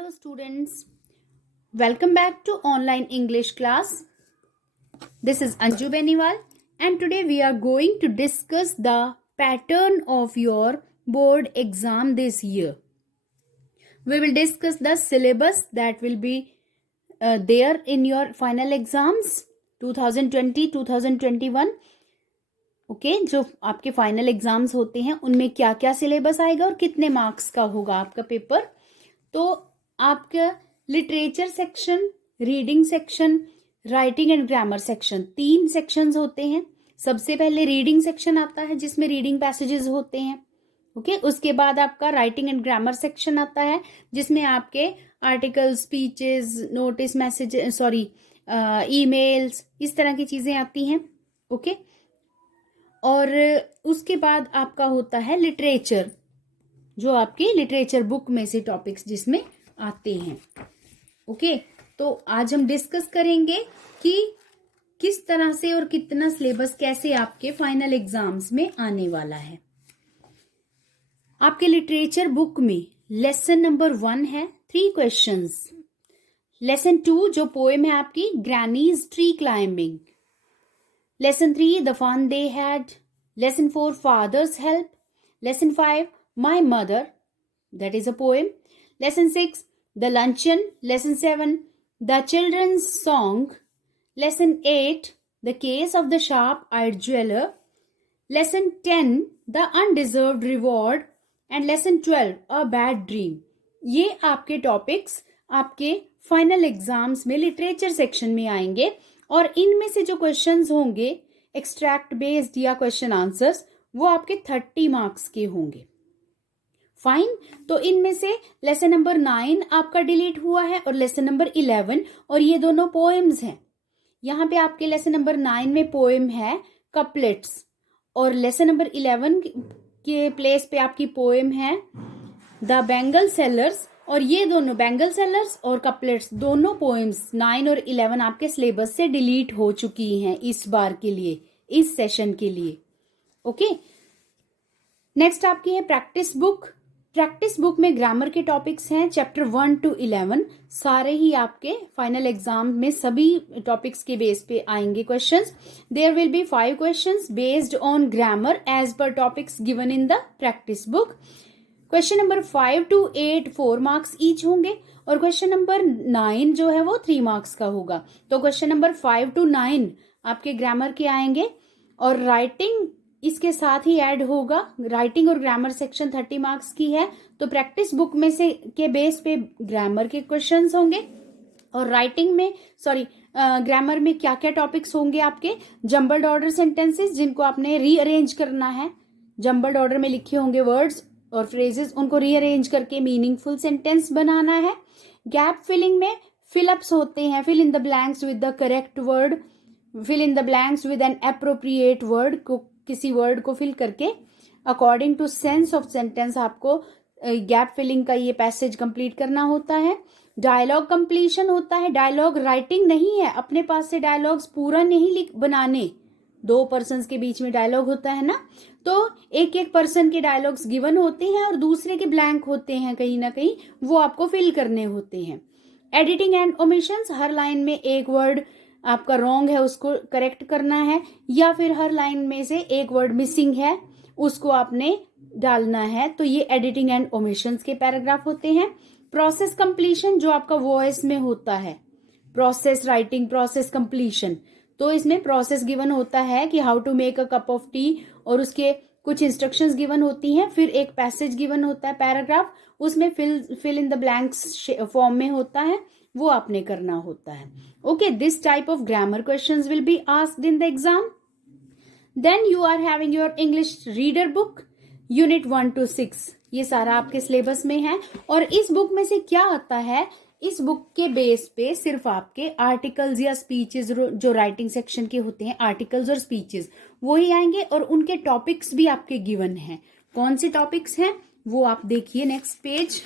Hello students, welcome back to online English class. This is Anju Beniwal and today we are going to discuss the pattern of your board exam this year. We will discuss the syllabus that will be there in your final exams 2020-2021. Okay जो आपके final exams होते हैं उनमें क्या क्या syllabus आएगा और कितने मार्क्स का होगा आपका पेपर. तो आपका literature section, reading section, writing and grammar section, 3 sections होते हैं. सबसे पहले रीडिंग सेक्शन आता है जिसमें रीडिंग पैसेजेस होते हैं. ओके उसके बाद आपका राइटिंग एंड ग्रामर सेक्शन आता है जिसमें आपके article, speeches, notice, message, emails, इस तरह की चीजें आती हैं. ओके और उसके बाद आपका होता है लिटरेचर, जो आपकी लिटरेचर बुक में से टॉपिक्स जिसमें आते हैं. ओके तो आज हम डिस्कस करेंगे कि किस तरह से और कितना सिलेबस कैसे आपके फाइनल एग्जाम्स में आने वाला है. आपके लिटरेचर बुक में लेसन नंबर 1 है 3 क्वेश्चंस. लेसन 2 जो पोएम है आपकी grannies tree climbing. Lesson 3 The Fun They Had. Lesson 4 Father's Help. Lesson 5 My Mother, that is a poem. Lesson 6 The Luncheon. Lesson 7 The Children's Song. Lesson 8 The Case of the Sharp-Eyed Jeweler. Lesson 10 The Undeserved Reward. And Lesson 12 A Bad Dream. ये आपके topics आपके final exams में literature section में आएंगे और इनमें से जो क्वेश्चंस होंगे एक्सट्रैक्ट बेस्ड या क्वेश्चन आंसर्स वो आपके 30 मार्क्स के होंगे. फाइन. तो इनमें से लेसन नंबर 9 आपका डिलीट हुआ है और लेसन नंबर 11, और ये दोनों पोएम्स हैं. यहाँ पे आपके लेसन नंबर 9 में पोएम है कपलेट्स और लेसन नंबर 11 के प्लेस पे आपकी पोएम है द बेंगल सेलर्स. और ये दोनों बेंगल सेलर्स और कपलेट्स दोनों पोएम्स 9 और 11 आपके सिलेबस से डिलीट हो चुकी हैं इस बार के लिए, इस सेशन के लिए. ओके नेक्स्ट आपकी है प्रैक्टिस बुक. प्रैक्टिस बुक में ग्रामर के टॉपिक्स हैं चैप्टर 1 to 11. सारे ही आपके फाइनल एग्जाम में सभी टॉपिक्स के बेस पे आएंगे questions. There will be 5 questions based on grammar as per topics given in the practice book. Question number 5 to 8 4 marks each होंगे और क्वेश्चन नंबर 9 जो है वो 3 मार्क्स का होगा. तो क्वेश्चन नंबर 5 to 9 आपके ग्रामर के आएंगे और राइटिंग इसके साथ ही ऐड होगा. राइटिंग और ग्रामर सेक्शन 30 मार्क्स की है तो प्रैक्टिस बुक में से के बेस पे ग्रामर के क्वेश्चंस होंगे. और राइटिंग में ग्रामर में क्या क्या टॉपिक्स होंगे आपके जम्बल्ड ऑर्डर सेंटेंसेस जिनको आपने रीअरेंज करना है. जम्बल्ड ऑर्डर में लिखे होंगे वर्ड्स और फ्रेजेस, उनको रीअरेंज करके मीनिंगफुल सेंटेंस बनाना है. गैप फिलिंग में फिलअप्स होते हैं, fill in the blanks with the correct word, fill in the blanks with an appropriate word. को किसी वर्ड को फिल करके according to sense of sentence आपको गैप फिलिंग का ये पैसेज कंप्लीट करना होता है. डायलॉग कंप्लीशन होता है. डायलॉग राइटिंग नहीं है, अपने पास से डायलॉग्स पूरा नहीं बनाने. 2 पर्सन्स के बीच में डायलॉग होता है ना, तो एक एक पर्सन के डायलॉग्स गिवन होते हैं और दूसरे के ब्लैंक होते हैं कहीं ना कहीं, वो आपको फिल करने होते हैं. Editing and omissions, her line में एक वर्ड आपका रॉन्ग है उसको करेक्ट करना है, या फिर हर लाइन में से एक वर्ड मिसिंग है उसको आपने डालना है. तो ये एडिटिंग एंड ओमिशंस के पैराग्राफ होते हैं. प्रोसेस कंप्लीशन जो आपका वॉइस में होता है, प्रोसेस राइटिंग, प्रोसेस कंप्लीशन, तो इसमें प्रोसेस गिवन होता है कि how to make a cup of tea और उसके कुछ इंस्ट्रक्शंस गिवन होती हैं. फिर एक पैसेज गिवन होता है पैराग्राफ, उसमें fill in the blanks form में होता है, वो आपने करना होता है. Okay this type of grammar questions will be asked in the exam. Then you are having your English reader book unit 1 to 6. ये सारा आपके सिलेबस में है और इस बुक में से क्या आता है, इस बुक के बेस पे सिर्फ आपके आर्टिकल्स या स्पीचेस जो राइटिंग सेक्शन के होते हैं, आर्टिकल्स और स्पीचेस वो ही आएंगे और उनके टॉपिक्स भी आपके गिवन हैं. कौन से टॉपिक्स हैं वो आप देखिए नेक्स्ट पेज.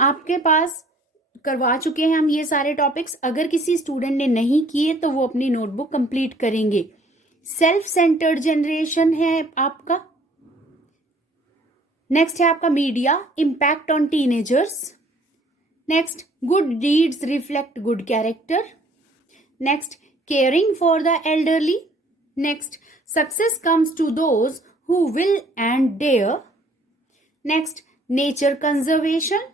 आपके पास करवा चुके हैं हम ये सारे टॉपिक्स. अगर किसी स्टूडेंट ने नहीं किए तो वो अपनी नोटबुक कंप्लीट करेंगे. सेल्फ सेंटर्ड जनरेशन है आपका. नेक्स्ट है आपका media, impact on teenagers. Next, good deeds reflect good character. Next, caring for the elderly. Next, success comes to those who will and dare. Next, nature conservation.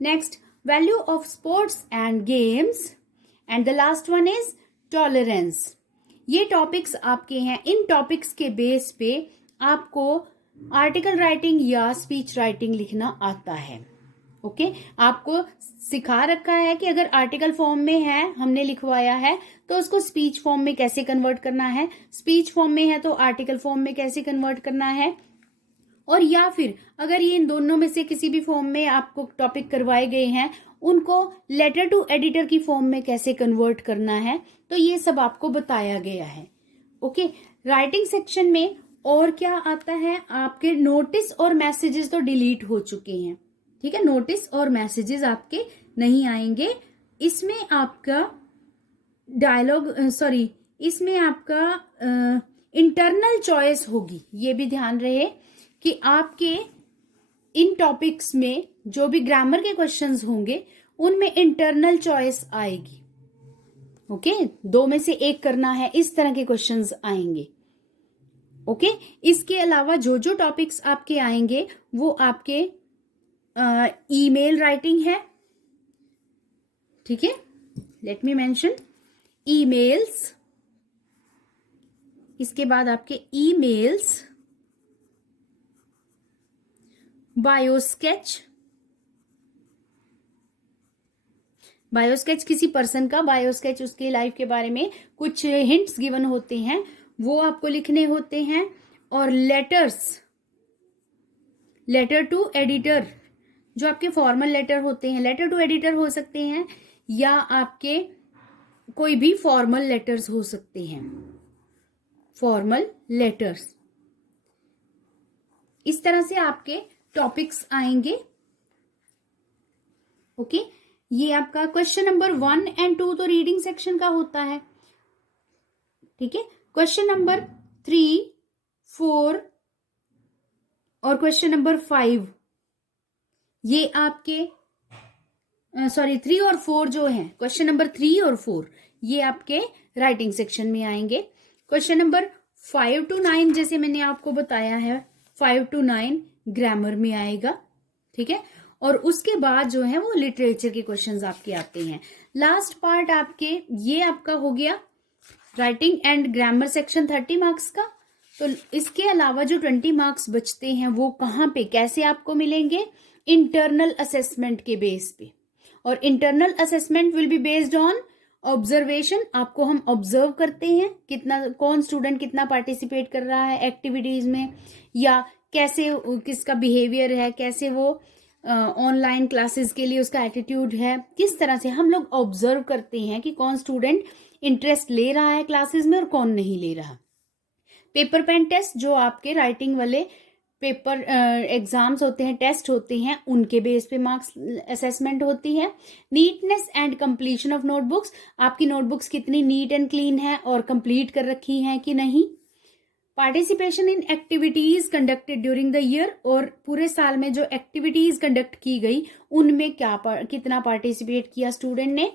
Next, value of sports and games. And the last one is tolerance. ये topics आपके हैं. इन topics के base पे आपको article writing या speech writing लिखना आता है. ओके आपको सिखा रखा है कि अगर आर्टिकल फॉर्म में है, हमने लिखवाया है, तो उसको स्पीच फॉर्म में कैसे कन्वर्ट करना है, स्पीच फॉर्म में है तो आर्टिकल फॉर्म में कैसे कन्वर्ट करना है. और या फिर अगर ये इन दोनों में से किसी भी फॉर्म में आपको टॉपिक करवाए गए हैं, उनको लेटर टू एडिटर की फॉर्म में कैसे कन्वर्ट करना है, तो ये सब आपको बताया गया है. ओके राइटिंग सेक्शन में और क्या आता है, आपके नोटिस और मैसेजेस तो डिलीट हो चुके हैं. ठीक है, नोटिस और मैसेजेस आपके नहीं आएंगे. इसमें आपका डायलॉग इसमें आपका इंटरनल चॉइस होगी. ये भी ध्यान रहे कि आपके इन टॉपिक्स में जो भी ग्रामर के क्वेश्चंस होंगे उनमें इंटरनल चॉइस आएगी. ओके 2 में से 1 करना है, इस तरह के क्वेश्चंस आएंगे. ओके इसके अलावा जो जो टॉपिक्स आपके आएंगे वो आपके ईमेल राइटिंग है. ठीक है, लेट मी मेंशन ईमेल्स. इसके बाद आपके ईमेल्स, बायोस्केच. बायोस्केच किसी पर्सन का बायोस्केच, उसके लाइफ के बारे में कुछ हिंट्स गिवन होते हैं, वो आपको लिखने होते हैं. और लेटर्स, लेटर टू एडिटर, जो आपके फॉर्मल लेटर होते हैं, लेटर टू एडिटर हो सकते हैं या आपके कोई भी फॉर्मल लेटर्स हो सकते हैं, फॉर्मल लेटर्स. इस तरह से आपके टॉपिक्स आएंगे. ओके ये आपका क्वेश्चन नंबर 1 और 2 तो रीडिंग सेक्शन का होता है. ठीक है, क्वेश्चन नंबर 3, 4 और क्वेश्चन नंबर 5 ये आपके 3 और 4 जो हैं, क्वेश्चन नंबर 3 और 4 ये आपके राइटिंग सेक्शन में आएंगे. क्वेश्चन नंबर 5 to 9 जैसे मैंने आपको बताया है, 5 to 9 ग्रामर में आएगा. ठीक है, और उसके बाद जो है वो लिटरेचर के क्वेश्चंस आपके आते हैं. लास्ट पार्ट आपके ये आपका हो गया writing and grammar section 30 marks का. तो इसके अलावा जो 20 मार्क्स बचते हैं वो कहाँ पे कैसे आपको मिलेंगे, इंटरनल असेसमेंट के बेस पे. और internal assessment will be based on observation. आपको हम ऑब्जर्व करते हैं कितना कौन स्टूडेंट कितना पार्टिसिपेट कर रहा है एक्टिविटीज में, या कैसे किसका बिहेवियर है, कैसे वो ऑनलाइन क्लासेस के लिए उसका एटीट्यूड है, किस तरह से हम लोग ऑब्जर्व करते हैं कि कौन स्टूडेंट इंटरेस्ट ले रहा है क्लासेस में और कौन नहीं ले रहा. पेपर पेन टेस्ट जो आपके राइटिंग वाले पेपर एग्जाम्स होते हैं, टेस्ट होते हैं, उनके बेस पे मार्क्स असेसमेंट होती है. Neatness and completion of notebooks, आपकी नोटबुक्स कितनी नीट एंड क्लीन है और कंप्लीट कर रखी हैं कि नहीं. Participation in activities conducted during the year, और पूरे साल में जो एक्टिविटीज कंडक्ट की गई उनमें कितना पार्टिसिपेट किया स्टूडेंट ने.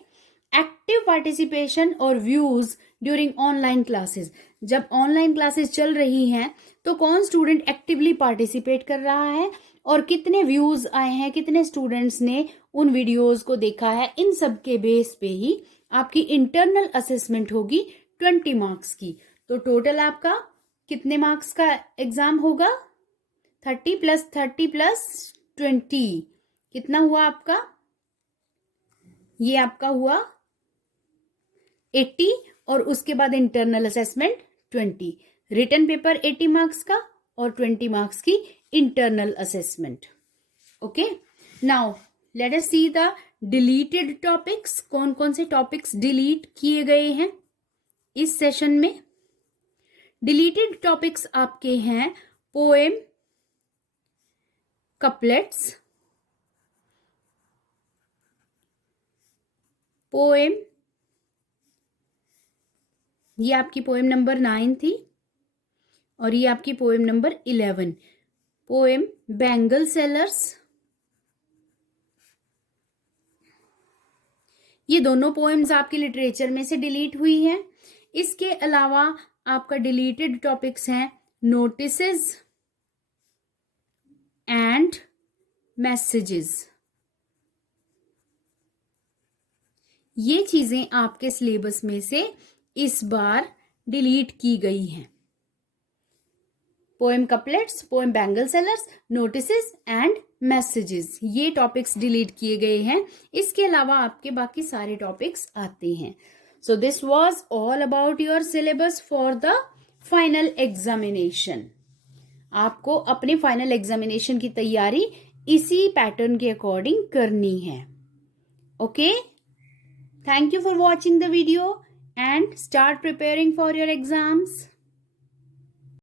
एक्टिव पार्टिसिपेशन और व्यूज ड्यूरिंग ऑनलाइन क्लासेस, जब ऑनलाइन क्लासेस चल रही हैं तो कौन स्टूडेंट एक्टिवली पार्टिसिपेट कर रहा है और कितने व्यूज आए हैं, कितने स्टूडेंट्स ने उन वीडियोस को देखा है. इन सब के बेस पे ही आपकी इंटरनल असेसमेंट होगी 20 मार्क्स की. तो टोटल आपका कितने मार्क्स का एग्जाम होगा, 30 + 30 + 20 कितना हुआ आपका, ये आपका हुआ 80. और उसके बाद internal assessment 20, written paper 80 marks का और 20 मार्क्स की internal assessment. Okay now let us see the deleted topics. कौन कौन से टॉपिक्स डिलीट किए गए हैं इस सेशन में. डिलीटेड टॉपिक्स आपके हैं पोएम, कपलेट्स, पोएम, ये आपकी पोएम नंबर 9 थी और ये आपकी poem number 11. Poem bangle sellers, ये दोनों पोएम्स आपके लिटरेचर में से डिलीट हुई हैं। इसके अलावा आपका डिलीटेड टॉपिक्स हैं नोटिसेस एंड मैसेजेस। ये चीजें आपके सिलेबस में से इस बार डिलीट की गई हैं। Poem couplets, poem bangle sellers, notices and messages, ये टॉपिक्स डिलीट किए गए हैं। इसके अलावा आपके बाकी सारे टॉपिक्स आते हैं। So this was all about your syllabus for the final examination. आपको अपने फाइनल एग्जामिनेशन की तैयारी इसी पैटर्न के अकॉर्डिंग करनी है। Okay, thank you for watching the video and start preparing for your exams.